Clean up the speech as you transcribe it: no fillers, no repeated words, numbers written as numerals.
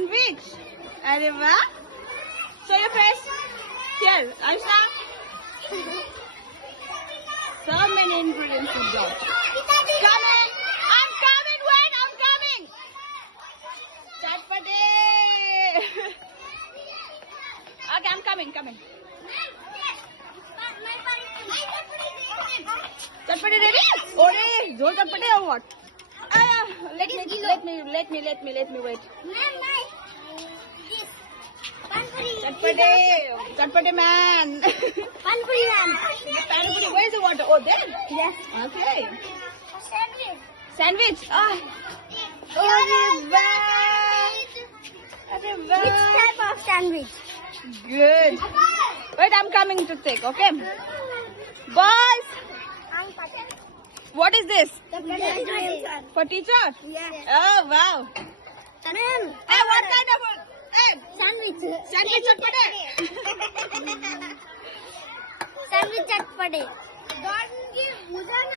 Sandwich. अरे वाह. Show your face. Here, Aisha. So many ingredients you got. Coming. I'm coming. Wait, I'm coming. Chatpati. Okay, I'm coming. Chatpati ready? Ore, zor chatpati or what? Let me wait. Chatpati man. Panpuri man. Panipuri, where is the water? Oh, there? Yes. Okay. Sandwich. Sandwich. Arre Which wow. type of sandwich? Good. Wait, I'm coming to take, okay? Boys, what is this? For teacher? Yes. Oh, wow. Ma'am. Hey, what kind of egg? Sandwich. Sandwich chatpati. Sandwich chatpati.